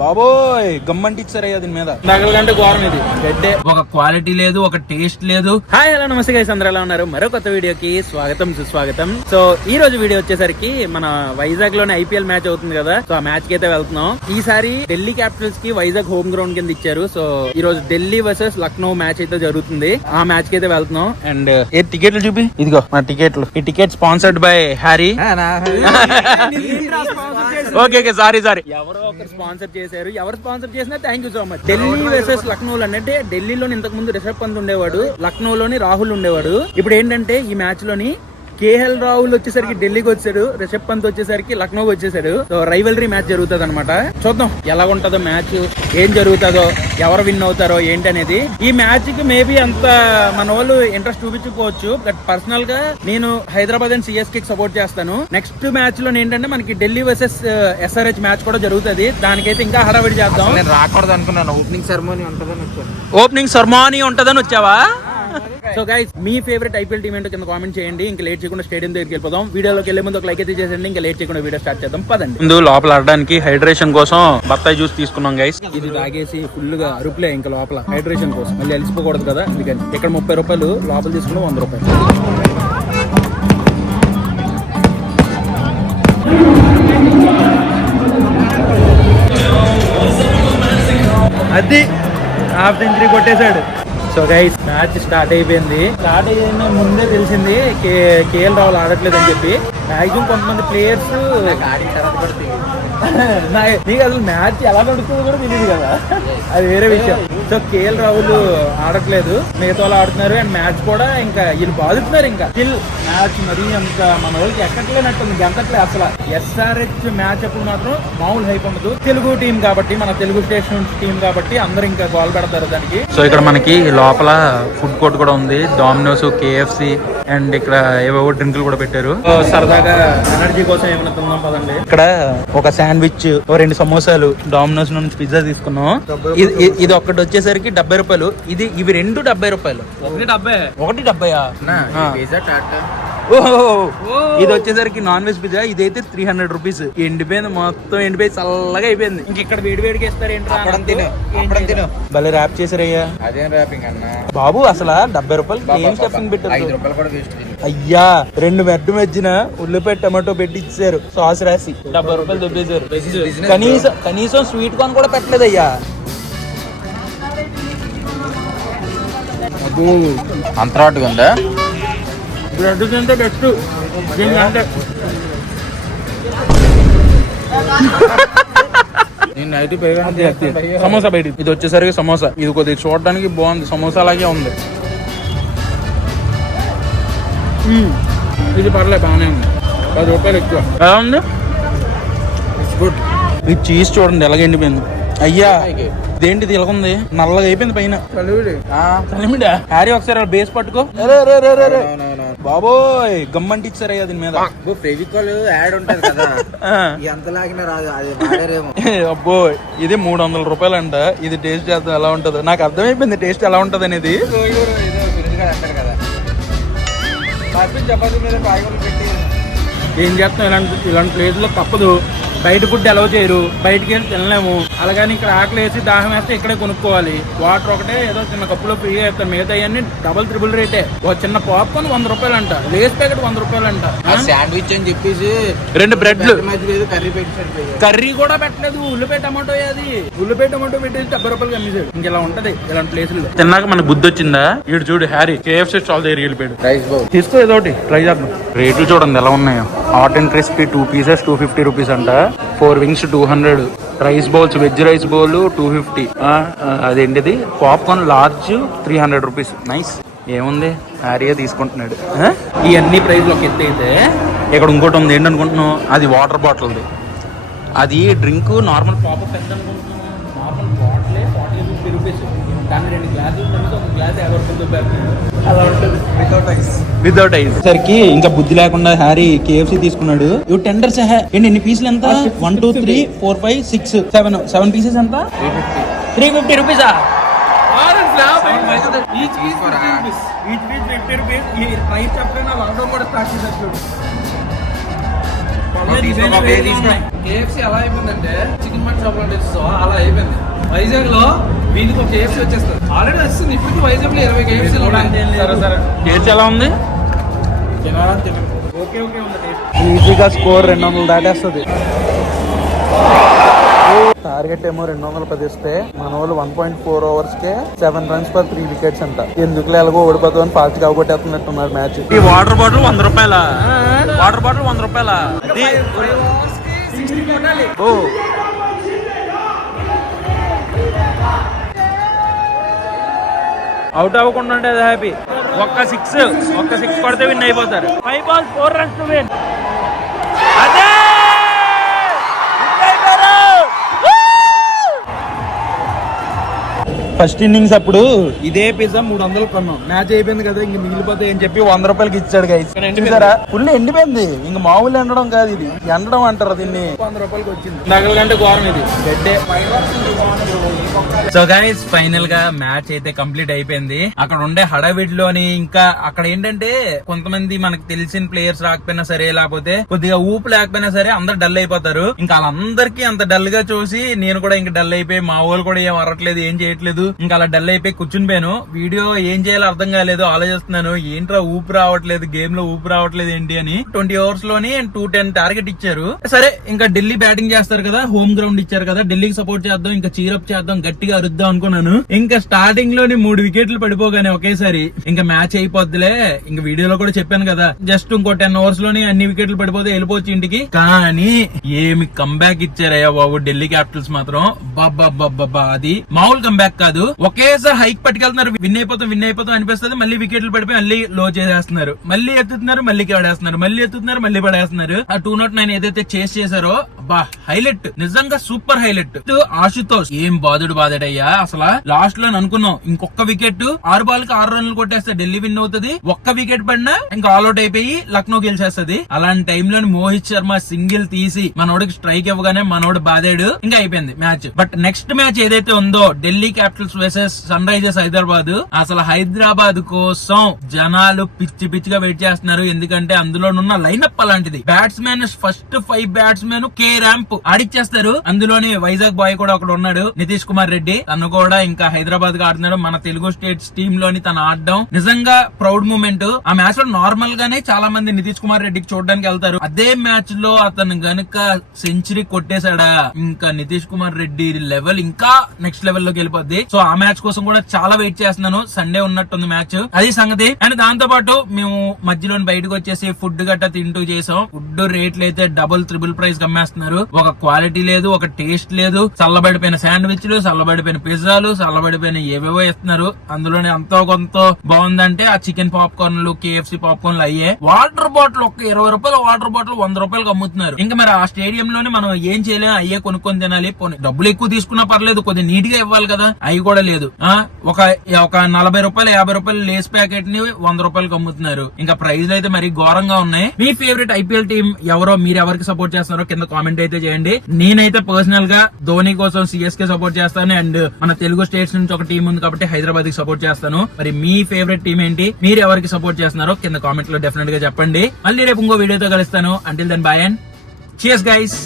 బాబోయ్ గమ్మంటి ఇచ్చారయ్యా దీని మీద. నగల కంటే ఘోరం ఇది. గడ్డే. ఒక క్వాలిటీ లేదు ఒక టేస్ట్ లేదు. హాయ్ హలో నమస్తే గైస్ అందరూ ఎలా ఉన్నారు? మరో కొత్త వీడియోకి స్వాగతం సుస్వాగతం. సో ఈ రోజు వీడియో వచ్చేసరికి మన వైజాగ్లోనే ఐపీఎల్ మ్యాచ్ అవుతుంది కదా. సో ఆ మ్యాచ్కి అయితే వెళ్తున్నాం. ఈసారి ఢిల్లీ క్యాపిటల్స్కి వైజాగ్ హోమ్ గ్రౌండ్ కింద ఇచ్చారు. సో ఈ రోజు ఢిల్లీ వర్సెస్ లక్నో మ్యాచ్ అయితే జరుగుతుంది. ఆ మ్యాచ్కి అయితే వెళ్తున్నాం. అండ్ ఏ టికెట్లు చూపి? ఇదిగో నా టికెట్లు. ఈ ticket sponsored by Harry okay okay sorry sorry. ఎవరో ఒకరు స్పాన్సర్ చేశారు. ఎవరు స్పాన్సర్ చేసినా thank you so much Delhi versus Lucknow అంటే ఢిల్లీలో ఇంతకు ముందు రిషబ్ పంత్ ఉండేవాడు లక్నోలోని రాహుల్ ఉండేవాడు. ఇప్పుడు ఏంటంటే ఈ మ్యాచ్లోని కేఎల్ రాహుల్ వచ్చేసరికి ఢిల్లీకి వచ్చాడు రిషబ్ పంత్ వచ్చేసరికి లక్నోకి వచ్చేసాడు. సో రైవలరీ మ్యాచ్ జరుగుతుంది అనమాట చూద్దాం ఎలా ఉంటుందో మ్యాచ్ ఏం జరుగుతుందో ఎవరు విన్ అవుతారో ఏంటి అనేది. ఈ మ్యాచ్కి మేబీ అంత మన వాళ్ళు ఇంట్రెస్ట్ చూపించుకోవచ్చు బట్ పర్సనల్గా నేను హైదరాబాద్ అండ్ సిఎస్కి సపోర్ట్ చేస్తాను. నెక్స్ట్ మ్యాచ్లో ఏంటంటే మనకి ఢిల్లీ వర్సెస్ ఎస్ఆర్హెచ్ మ్యాచ్ కూడా జరుగుతుంది. దానికైతే ఇంకా హడావిడి చేద్దాం. నేను రాకూడదు అనుకున్నాను. ఓపెనింగ్ సెరమోనీ ఉంటుందని ఓపెనింగ్ సర్మానీ ఉంటదని వచ్చావా? సో గైస్ మీ ఫేవరెట్ ఐపీఎల్ టీం ఏంటో కింద కామెంట్ చేయండి. ఇంకా లేట్ చేయకుండా స్టేడియం దగ్గరికి వెళ్ళిపోదాం. వీడియోలోకి వెళ్ళే ముందు ఒక లైక్ అయితే చేసేయండి. ఇంకా లేట్ చేయకుండా వీడియో స్టార్ట్ చేద్దాం. పదండి. ముందు లోపల ఆడడానికి హైడ్రేషన్ కోసం బత్తాయి జ్యూస్ తీసుకున్నాం గైస్ ఇది తాగేసి ఫుల్గా అరుపులే ఇంకా లోపల. హైడ్రేషన్ కోసం. మళ్ళీ అలిసిపోకూడదు కదా. అందుకని ఇక్కడ ముప్పై రూపాయలు లోపల తీసుకున్నాం వంద రూపాయలు. అది హాఫ్ సెంచరీ కొట్టేశాడు. సో గైస్ మ్యాచ్ స్టార్ట్ అయిపోయింది. స్టార్ట్ అయిన ముందే తెలిసింది కే కేఎల్ రావులు ఆడట్లేదు అని చెప్పి. మాక్సిమం కొంతమంది ప్లేయర్స్ ఆడిన తర్వాత కూడా తెలియదు. నీకు అసలు మ్యాచ్ ఎలా నడుస్తుందో కూడా తెలియదు కదా. అది వేరే విషయం. సో కేఎల్ రాహుల్ ఆడట్లేదు. మిగతా వాళ్ళు ఆడుతున్నారు. అండ్ మ్యాచ్ కూడా ఇంకా వీళ్ళు బాదుతున్నారు ఇంకా. స్టిల్ మ్యాచ్ మరీ అంత మన వాళ్ళకి ఎక్కట్లేనట్టుంది. గంటట్లే అసలు. ఎస్ఆర్హెచ్ మ్యాచ్ అప్పుడు మాత్రం మామూలు హైప్ ఉండదు. తెలుగు టీం కాబట్టి మన తెలుగు స్టేషన్ టీం కాబట్టి అందరూ ఇంకా గోల్ పెడతారు దానికి. సో ఇక్కడ మనకి లోపల ఫుడ్ కోర్ట్ కూడా ఉంది. డామినోస్ కేఎఫ్సి అండ్ ఇక్కడ ఏవో డ్రింకులు కూడా పెట్టారు. సరదాగా ఎనర్జీ కోసం ఏమైనా తిందాం పదండి. ఇక్కడ ఒక శాండ్విచ్ ఓ రెండు సమోసాలు డామినోస్ నుంచి పిజ్జా తీసుకున్నాం. ఇది- ఒకటి వచ్చేసరికి డెబ్బై రూపాయలు. ఇది ఇవి రెండు డెబ్బై రూపాయలు. ఒకటి డెబ్బై. ఒకటి డెబ్బయా? ఇది వచ్చేసరికి నాన్ వెజ్ పిజ్జా ఇదైతే త్రీ హండ్రెడ్ రూపీస్ ఎండిపోయింది మొత్తం ఎండిపోయి చల్లగా అయిపోయింది. ఇంక ఇక్కడ వేడి వేడికి ఇస్తారు అప్పడం తిను, అప్పడం తిను. భలే ర్యాప్ చేశారయ్యా. అదేం ర్యాపింగ్ అన్న? బాబు అసలు డెబ్బై రూపాయలు ఏం స్టఫింగ్ పెట్టారు రూపాయలు కూడా వేస్ట్ అయ్యా రెండు మెడ్డు మధ్యన ఉల్లిపాయ టమాటో పెట్టి ఇచ్చారు సాస్ రాసి. డెబ్బై రూపాయలు దొబ్బేశారు. కనీసం కనీసం స్వీట్ కార్న్ కూడా పెట్టలేదు అయ్యా అంతరాటుగా ఉందా? బ్రెడ్ తింటే బెస్ట్ దీనికంటే నేను నైట్ పెరిగాను సమోసా బయట ఇది వచ్చేసరికి సమోసా. ఇది కొద్దిగా చూడడానికి బాగుంది. సమోసా లాగే ఉంది. ఇది పర్లేదు బాగానే ఉంది. పది రూపాయలు ఎక్కువ. ఎలా ఉంది? గుడ్ ఈ చీజ్ చూడండి ఎలాగ ఎండిపోయింది. అయ్యా ఇదేంటిది ఇలా ఉంది నల్లగా అయిపోయింది పైన. కలిమిడా హ్యారీ ఒకసారి బేస్ పట్టుకో. బాబోయ్ గమ్మంటి ఇచ్చారయ్యా దీని మీద. ఫెవికాల్ యాడ్ ఉంటది కదా. ఎంత లాగినా రాదు అది వాడారేమో. అబ్బో ఇది మూడు వందల రూపాయలు అంట ఇది టేస్ట్ చేద్దాం ఎలా ఉంటుందో. నాకు అర్థమైపోయింది టేస్ట్ ఎలా ఉంటది అనేది. ఏం చేస్తాం ఇలాంటి ఇలాంటి ప్లేస్లో తప్పదు. బయట ఫుడ్ అలౌ చేయరు. బయటికి వెళ్ళి తినలేము. అలాగని ఇక్కడ ఆకలి వేసి దాహం వేస్తే ఇక్కడే కొనుక్కోవాలి. వాటర్ ఒకటే ఏదో చిన్న కప్పులో ఫ్రీగా ఇస్తారు. మిగతా అన్ని డబల్ త్రిబుల్ రేటే ఒక చిన్న పాప్కార్న్ వంద రూపాయలు అంట లేస్ ప్యాకెట్ వంద రూపాయలు అంట శాండ్విచ్ అని చెప్పేసి రెండు బ్రెడ్లు మీద కర్రీ పెట్టి కర్రీ కూడా పెట్టలేదు. ఉల్లిపాయ టమాటో అది. ఉల్లిపాయ టమాటో పెట్టేసి డెబ్బై రూపాయలు అమ్మేసాడు ఇంకెలా ఉంటది. ఇలాంటి ప్లేసులు తిన్నాక మనకు బుద్ధి వచ్చిందా? ఇటు చూడు హ్యారీ కేఎఫ్సీ స్టాల్ దగ్గర వెళ్ళిపోయాడు. రైస్ బౌల్ తీసుకో ఏదో ఒకటి. ట్రై చేద్దాం. రేట్లు చూడండి ఎలా ఉన్నాయో. Hot and crispy two pieces two fifty rupees అంట. Four wings two hundred. Rice bowls veg rice bowl two fifty. అదేంటిది? Popcorn large three hundred rupees. Nice. ఏముంది? హ్యారీగా తీసుకుంటున్నాడు. ఇవన్నీ ప్రైస్లో ఒక ఎత్తు అయితే ఇక్కడ ఇంకోటి ఉంది. ఏంటనుకుంటున్నావు? అది వాటర్ బాటిల్ది. అది డ్రింక్ నార్మల్ పాప పెద్ద అనుకుంటున్నాం నార్మల్ బాటిలే ఫార్టీ ఫిఫ్టీ రూపీస్. దాన్ని రెండు గ్లాసులు కలిసి ఒక గ్లాస్ యాభై రూపాయలు. అలా ఉంటుంది. వితౌట్ ఐస్ వితౌట్ ఐస్ సరికి ఇంకా బుద్ధి లేకుండా హ్యారీ కేఎఫ్సి తీసుకున్నాడు. ఇవి టెండర్స్ ఏంటి ఎన్ని పీసులు ఎంత? One two three four five six seven seven pieces ఎంత? త్రీ ఫిఫ్టీ రూపీసా ఈచ్ పీస్ ఫిఫ్టీ రూపీస్ ఈ ప్రైస్ చెప్పిన లాక్డౌన్ కూడా స్టార్ట్ చేసేట్లు కేఎఫ్సీ ఎలా అయిపోయిందంటే చికెన్ మటన్ షాప్ చూస్తావా అలా అయిపోయింది. వైజాగ్లో వీధికి ఒక కేఎఫ్సీ వచ్చేస్తుంది. ఆల్రెడీ వస్తుంది. ఇప్పటికి వైజాగ్లో ఇరవై కేఎఫ్సీ. సరే, సరే. టేస్ట్ ఎలా ఉంది? ఈజీగా స్కోర్ రెండు వందలు దాటేస్తుంది. టార్గెట్ ఏమో రెండు వందల పది ఇస్తే మన వాళ్ళు వన్ పాయింట్ ఫోర్ ఓవర్స్ కే seven runs per three wickets అంట. ఎందుకు ఎలాగో ఓడిపోతామని ఫాస్ట్గా అవగొట్టేస్తున్నట్టున్నారు మ్యాచ్ ఈ వాటర్ బాటిల్ వంద రూపాయల? వాటర్ బాటిల్ వంద రూపాయల? ఓ. అవుట్ అవ్వకుండా ఉంటే అది హ్యాపీ ఒక్క సిక్స్ ఒక్క సిక్స్ కొడితే విన్ అయిపోతారు. Five ball four runs to win first innings అప్పుడు ఇదే పిజ్జా మూడు వందలు కొన్నాం. మ్యాచ్ అయిపోయింది కదా ఇంక మిగిలిపోతే అని చెప్పి వంద రూపాయలకి ఇచ్చాడు గైస్ చూసారా? ఫుల్ ఎండిపోయింది. ఇంక మామూలు ఎండడం కాదు ఇది. ఎండడం అంటారు దీన్ని. వంద రూపాయలకి వచ్చింది. నగల కంటే ఘోరం ఇది. గడ్డే సో గైస్ ఫైనల్గా మ్యాచ్ అయితే కంప్లీట్ అయిపోయింది. అక్కడ ఉండే హడావిడిలోని ఇంకా అక్కడ ఏంటంటే కొంతమంది మనకు తెలిసిన ప్లేయర్స్ రాకపోయినా సరే లేకపోతే కొద్దిగా ఊపు లేకపోయినా సరే అందరు డల్ అయిపోతారు. ఇంకా వాళ్ళందరికీ అంత డల్గా చూసి నేను కూడా ఇంకా డల్ అయిపోయి మా వాళ్ళు కూడా ఏం అరట్లేదు ఏం చేయట్లేదు. ఇంకా అలా డల్ అయిపోయి కూర్చుని పోయాను వీడియో ఏం చేయాలో అర్థం కాలేదు ఆలోచిస్తున్నాను. ఏంట్రా ఊపు రావట్లేదు గేమ్లో ఊపు రావట్లేదు ఏంటి అని. ట్వంటీ అవర్స్లోని టూ టెన్ టార్గెట్ ఇచ్చారు. సరే ఇంకా ఢిల్లీ బ్యాటింగ్ చేస్తారు కదా హోమ్ గ్రౌండ్ ఇచ్చారు కదా ఢిల్లీకి సపోర్ట్ చేద్దాం ఇంకా చీరప్ చేద్దాం గట్టిగా అరుద్దాం అనుకున్నాను. ఇంకా స్టార్టింగ్లోని మూడు వికెట్లు పడిపోగానే ఒకేసారి ఇంకా మ్యాచ్ అయిపోద్దిలే. ఇంకా వీడియోలో కూడా చెప్పాను కదా జస్ట్ ఇంకో టెన్ అవర్స్లోనే అన్ని వికెట్లు పడిపోతే వెళ్ళిపోవచ్చు ఇంటికి. కానీ ఏమి కంబ్యాక్ ఇచ్చారయ్యా బాబు ఢిల్లీ క్యాపిటల్స్ మాత్రం. బాబా అది మామూలు కంబ్యాక్ కాదు. ఒకేసారి హైక్ పట్టుకెళ్తున్నారు. విన్ అయిపోతాం విన్ అయిపోతాం అనిపిస్తుంది. మళ్ళీ వికెట్లు పడిపోయి మళ్ళీ లో చేసేస్తున్నారు. మళ్ళీ ఎత్తుతున్నారు మళ్ళీ పడేస్తున్నారు మళ్ళీ ఎత్తుతున్నారు మళ్ళీ పడేస్తున్నారు. ఆ టూ నాట్ నైన్ ఏదైతే చేస్ చేశారో అబ్బా హైలైట్. నిజంగా సూపర్ హైలైట్. ఆశుతోష్. ఏం బాధుడు బాధడయ్యా అసలు? లాస్ట్లో అనుకున్నాం. ఇంకొక వికెట్. ఆరు బాల్కి ఆరు రన్లు కొట్టేస్తే ఢిల్లీ విన్ అవుతుంది. ఒక్క వికెట్ పడినా ఇంకా ఆల్ అవుట్ అయిపోయి లక్నో గెలిచేస్తుంది. అలాంటి టైంలో మోహిత్ శర్మ సింగిల్ తీసి మనోడికి స్ట్రైక్ ఇవ్వగానే మనోడు బాధాడు. ఇంకా అయిపోయింది మ్యాచ్ బట్ నెక్స్ట్ మ్యాచ్ ఏదైతే ఉందో Delhi Capitals versus Sunrisers Hyderabad. అసలు హైదరాబాద్ కోసం జనాలు పిచ్చి పిచ్చిగా వెయిట్ చేస్తున్నారు. ఎందుకంటే అందులోనున్న లైనప్ అలాంటిది. బ్యాట్స్మెన్ ఫస్ట్ ఫైవ్ బ్యాట్స్మెన్ కే ర్యాంప్ ఆడిచ్చేస్తారు. అందులోనే వైజాగ్ బాయ్ కూడా ఒకడు ఉన్నాడు నితీష్ కుమార్ రెడ్డి. తను కూడా ఇంకా హైదరాబాద్గా ఆడుతున్నాడు. మన తెలుగు స్టేట్స్ టీమ్లోని తను ఆడడం నిజంగా ప్రౌడ్ మూమెంట్ ఆ మ్యాచ్లో నార్మల్ గానే చాలా మంది నితీష్ కుమార్ రెడ్డికి చూడడానికి వెళ్తారు. అదే మ్యాచ్లో అతను గనుక సెంచరీ కొట్టేశాడా ఇంకా నితీష్ కుమార్ రెడ్డి లెవెల్ ఇంకా నెక్స్ట్ లెవెల్లోకి వెళ్ళిపోద్ది. సో ఆ మ్యాచ్ కోసం కూడా చాలా వెయిట్ చేస్తున్నాను. సండే ఉన్నట్టుంది మ్యాచ్ అది సంగతి. అండ్ దాంతో పాటు మేము మధ్యలో బయటకు వచ్చేసి ఫుడ్ గట్టా తింటూ చేసాం. ఫుడ్ రేట్లు అయితే డబుల్ త్రిబుల్ ప్రైస్ చేస్తున్నారు. ఒక క్వాలిటీ లేదు ఒక టేస్ట్ లేదు. చల్లబడిపోయిన శాండ్విచ్లు చల్లబడిపోయిన పిజ్జాలు చల్లబడిపోయిన ఏవేవో ఇస్తున్నారు అందులోనే ఎంతో కొంత బాగుందంటే ఆ చికెన్ పాప్కార్న్లు కేఎఫ్సి పాప్కార్న్లు అయ్యే వాటర్ బాటిల్ ఒక ఇరవై రూపాయల వాటర్ బాటిల్ వంద రూపాయలకు అమ్ముతున్నారు. ఇంకా మరి ఆ స్టేడియం లోనే మనం ఏం చేయలేం అయ్యే కొనుక్కొని తినాలి. డబ్బులు ఎక్కువ తీసుకున్నా పర్లేదు కొద్దిగా నీట్గా ఇవ్వాలి కదా. అవి కూడా లేదు. ఆ ఒక ఒక నలభై రూపాయలు యాభై రూపాయలు లేస్ ప్యాకెట్ని వంద రూపాయలకు అమ్ముతున్నారు. ఇంకా ప్రైజ్ అయితే మరి ఘోరంగా ఉన్నాయి. మీ ఫేవరెట్ ఐపీఎల్ టీం ఎవరో మీరు ఎవరికి సపోర్ట్ చేస్తున్నారో కింద కామెంట్ అయితే చేయండి. నేనైతే పర్సనల్గా ధోని కోసం సిఎస్కే సపోర్ట్ చేస్తాను. అండ్ మన తెలుగు స్టేట్స్ నుంచి ఒక టీం ఉంది కాబట్టి హైదరాబాద్కి సపోర్ట్ చేస్తాను. మరి మీ ఫేవరెట్ టీం ఏంటి? మీరు ఎవరికి సపోర్ట్ చేస్తున్నారో కింద కామెంట్లో డెఫినెట్గా చెప్పండి. మళ్ళీ రేపు ఇంకో వీడియోతో కలుస్తాను. Until then bye and cheers guys